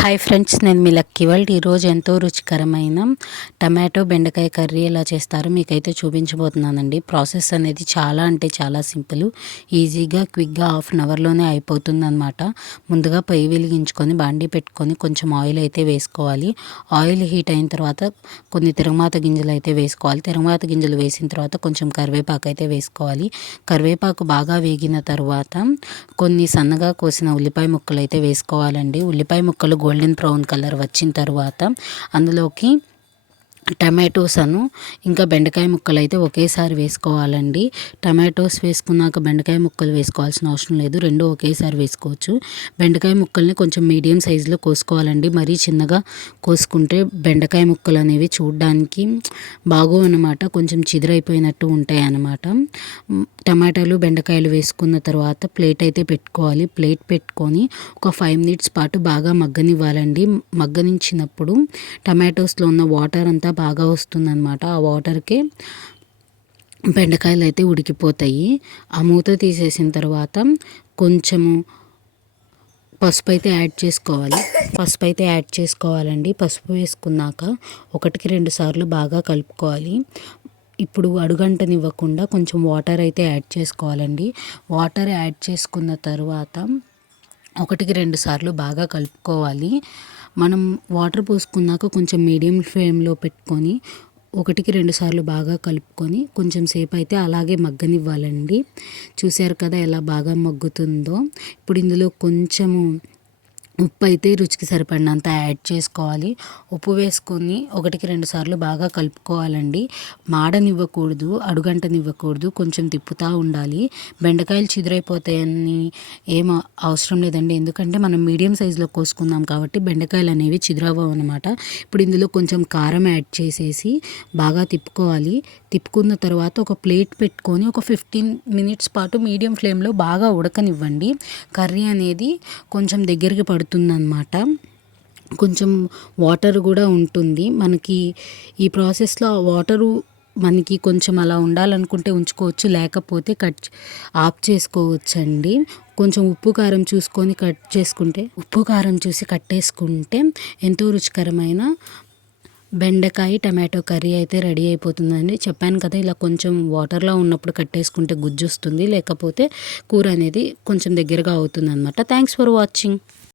Hi friends నేను మీ lucky world ఈరోజు ఎంతో రుచికరమైన టమాటో బెండకాయ కర్రీ ఎలా చేస్తారో మీకైతే చూపించబోతున్నానండి. ప్రాసెస్ అనేది చాలా అంటే చాలా సింపుల్. ఈజీగా క్విక్గా హాఫ్ అన్ అవర్లోనే అయిపోతుందనమాట ముందుగా పొయ్యి వెలిగించుకొని బాండీ పెట్టుకొని కొంచెం ఆయిల్ అయితే వేసుకోవాలి. ఆయిల్ హీట్ అయిన తర్వాత కొన్ని తిరగమాత గింజలు అయితే వేసుకోవాలి. తిరగమాత గింజలు వేసిన తర్వాత కొంచెం కరివేపాకు అయితే వేసుకోవాలి. కరివేపాకు బాగా వేగిన తర్వాత కొన్ని సన్నగా కోసిన ఉల్లిపాయ ముక్కలు అయితే వేసుకోవాలండి. ఉల్లిపాయ ముక్కలు గోల్డెన్ బ్రౌన్ కలర్ వచ్చిన తర్వాత అందులోకి టమాటోస్ అను ఇంకా బెండకాయ ముక్కలు అయితే ఒకేసారి వేసుకోవాలండి. టమాటోస్ వేసుకున్నాక బెండకాయ ముక్కలు వేసుకోవాల్సిన అవసరం లేదు. రెండు ఒకేసారి వేసుకోవచ్చు. బెండకాయ ముక్కల్ని కొంచెం మీడియం సైజులో కోసుకోవాలండి. మరీ చిన్నగా కోసుకుంటే బెండకాయ ముక్కలు అనేవి చూడడానికి బాగో అనమాట కొంచెం చిదిరైపోయినట్టు ఉంటాయి అన్నమాట టమాటాలు బెండకాయలు వేసుకున్న తర్వాత ప్లేట్ అయితే పెట్టుకోవాలి. ప్లేట్ పెట్టుకొని ఒక ఫైవ్ మినిట్స్ పాటు బాగా మగ్గనివ్వాలండి. మగ్గనించినప్పుడు టమాటోస్లో ఉన్న వాటర్ అంతా బాగా వస్తుందన్నమాట ఆ వాటర్కి. బెండకాయలు అయితే ఉడికిపోతాయి. ఆ మూత తీసేసిన తర్వాత కొంచెము పసుపు అయితే యాడ్ చేసుకోవాలి. పసుపు అయితే యాడ్ చేసుకోవాలండి. పసుపు వేసుకున్నాక ఒకటికి రెండు సార్లు బాగా కలుపుకోవాలి. ఇప్పుడు అడుగంటనివ్వకుండా కొంచెం వాటర్ అయితే యాడ్ చేసుకోవాలండి. వాటర్ యాడ్ చేసుకున్న తర్వాత ఒకటికి రెండు సార్లు బాగా కలుపుకోవాలి. మనం వాటర్ పోసుకున్నాక కొంచెం మీడియం ఫ్లేమ్లో పెట్టుకొని ఒకటికి రెండు సార్లు బాగా కలుపుకొని కొంచెం సేపు అయితే అలాగే మగ్గనివ్వాలండి. చూశారు కదా ఎలా బాగా మగ్గుతుందో. ఇప్పుడు ఇందులో కొంచెము ఉప్పు అయితే రుచికి సరిపడినంత యాడ్ చేసుకోవాలి. ఉప్పు వేసుకొని ఒకటికి రెండు సార్లు బాగా కలుపుకోవాలండి. మాడనివ్వకూడదు అడుగంటనివ్వకూడదు కొంచెం తిప్పుతూ ఉండాలి. బెండకాయలు చిదురైపోతాయని ఏం అవసరం లేదండి. ఎందుకంటే మనం మీడియం సైజులో కోసుకుందాం కాబట్టి బెండకాయలు అనేవి చిదురవ్వవు అనమాట ఇప్పుడు ఇందులో కొంచెం కారం యాడ్ చేసేసి బాగా తిప్పుకోవాలి. తిప్పుకున్న తర్వాత ఒక ప్లేట్ పెట్టుకొని ఒక ఫిఫ్టీన్ మినిట్స్ పాటు మీడియం ఫ్లేమ్లో బాగా ఉడకనివ్వండి. కర్రీ అనేది కొంచెం దగ్గరికి పడుతుంది. పడుతుందన్నమాట కొంచెం వాటర్ కూడా ఉంటుంది. మనకి ఈ ప్రాసెస్లో వాటరు మనకి కొంచెం అలా ఉండాలనుకుంటే ఉంచుకోవచ్చు. లేకపోతే కట్ ఆఫ్ చేసుకోవచ్చండి. కొంచెం ఉప్పు కారం చూసుకొని కట్ చేసుకుంటే ఉప్పు కారం చూసి కట్టేసుకుంటే ఎంతో రుచికరమైన బెండకాయ టమాటో కర్రీ అయితే రెడీ అయిపోతుందండి. చెప్పాను కదా ఇలా కొంచెం వాటర్లో ఉన్నప్పుడు కట్టేసుకుంటే గుజ్జు వస్తుంది లేకపోతే కూర అనేది కొంచెం దగ్గరగా అవుతుంది అనమాట థ్యాంక్స్ ఫర్ వాచింగ్